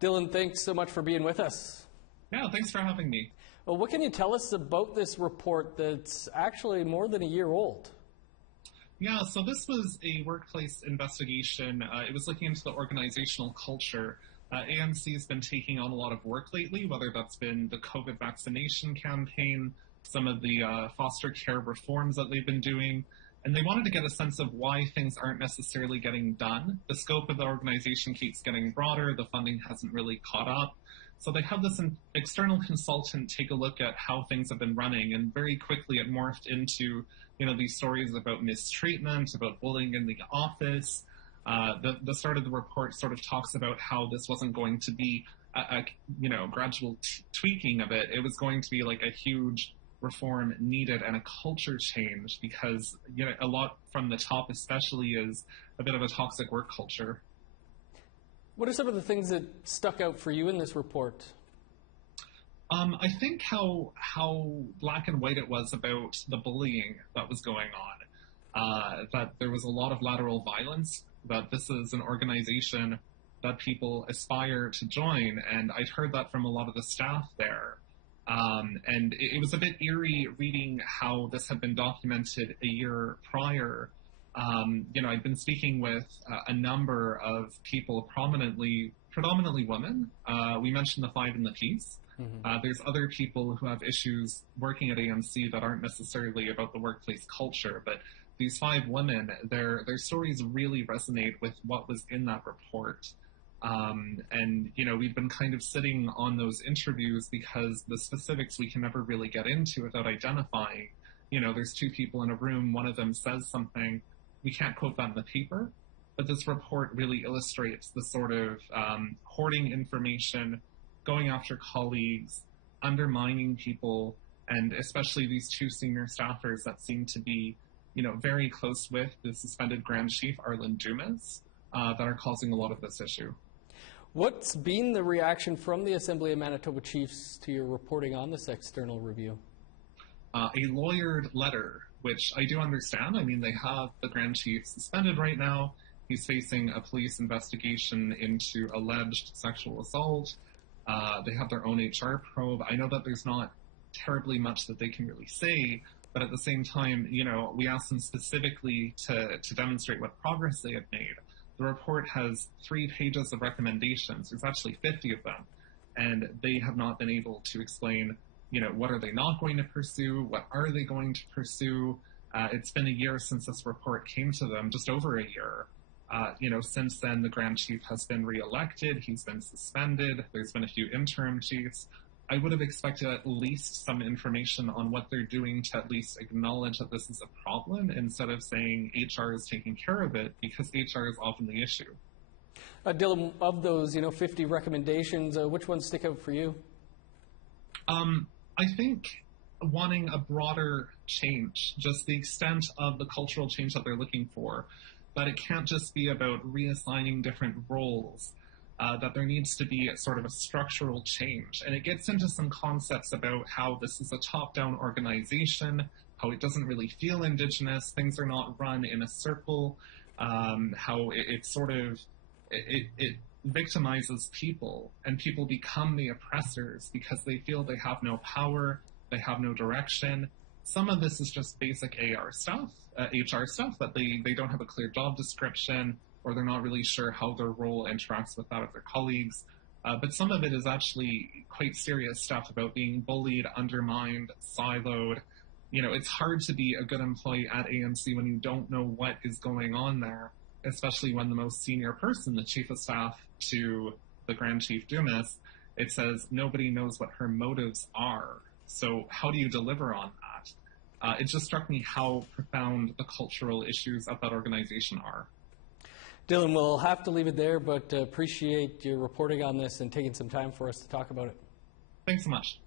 Dylan, thanks so much for being with us. Yeah, thanks for having me. Well, what can you tell us about this report that's actually more than a year old? Yeah, so this was a workplace investigation. It was looking into the organizational culture. AMC has been taking on a lot of work lately, whether that's been the COVID vaccination campaign, some of the foster care reforms that they've been doing, and they wanted to get a sense of why things aren't necessarily getting done. The scope of the organization keeps getting broader, the funding hasn't really caught up. So they had this external consultant take a look at how things have been running, and very quickly it morphed into, these stories about mistreatment, about bullying in the office. The start of the report sort of talks about how this wasn't going to be a gradual tweaking of it. It was going to be like a huge reform needed and a culture change because, a lot from the top especially is a bit of a toxic work culture. What are some of the things that stuck out for you in this report? I think how black and white it was about the bullying that was going on, that there was a lot of lateral violence, that this is an organization that people aspire to join, and I'd heard that from a lot of the staff there. And it was a bit eerie reading how this had been documented a year prior. I'd been speaking with a number of people, predominantly women. We mentioned the 5 in the piece. Mm-hmm. There's other people who have issues working at AMC that aren't necessarily about the workplace culture, but these 5 women, their stories really resonate with what was in that report. We've been kind of sitting on those interviews because the specifics we can never really get into without identifying. There's 2 people in a room, one of them says something, we can't quote that in the paper, but this report really illustrates the sort of hoarding information, going after colleagues, undermining people, and especially these 2 senior staffers that seem to be, very close with the suspended Grand Chief Arlen Dumas that are causing a lot of this issue. What's been the reaction from the Assembly of Manitoba Chiefs to your reporting on this external review? A lawyered letter, which I do understand. I mean, they have the Grand Chief suspended right now. He's facing a police investigation into alleged sexual assault. They have their own HR probe. I know that there's not terribly much that they can really say, but at the same time, we asked them specifically to demonstrate what progress they have made. The report has 3 pages of recommendations. There's actually 50 of them, and they have not been able to explain what are they not going to pursue? What are they going to pursue? It's been a year since this report came to them, just over a year. Since then, the Grand Chief has been reelected. He's been suspended. There's been a few interim chiefs. I would have expected at least some information on what they're doing to at least acknowledge that this is a problem instead of saying HR is taking care of it, because HR is often the issue. Dylan, of those 50 recommendations, which ones stick out for you? I think wanting a broader change, just the extent of the cultural change that they're looking for, that it can't just be about reassigning different roles, that there needs to be sort of a structural change. And it gets into some concepts about how this is a top-down organization, how it doesn't really feel Indigenous, things are not run in a circle, how it victimizes people, and people become the oppressors because they feel they have no power, they have no direction. Some of this is just basic HR stuff, that they don't have a clear job description, or they're not really sure how their role interacts with that of their colleagues. But some of it is actually quite serious stuff about being bullied, undermined, siloed. It's hard to be a good employee at AMC when you don't know what is going on there, especially when the most senior person, the Chief of Staff to the Grand Chief Dumas, it says nobody knows what her motives are. So how do you deliver on that? It just struck me how profound the cultural issues of that organization are. Dylan, we'll have to leave it there, but appreciate your reporting on this and taking some time for us to talk about it. Thanks so much.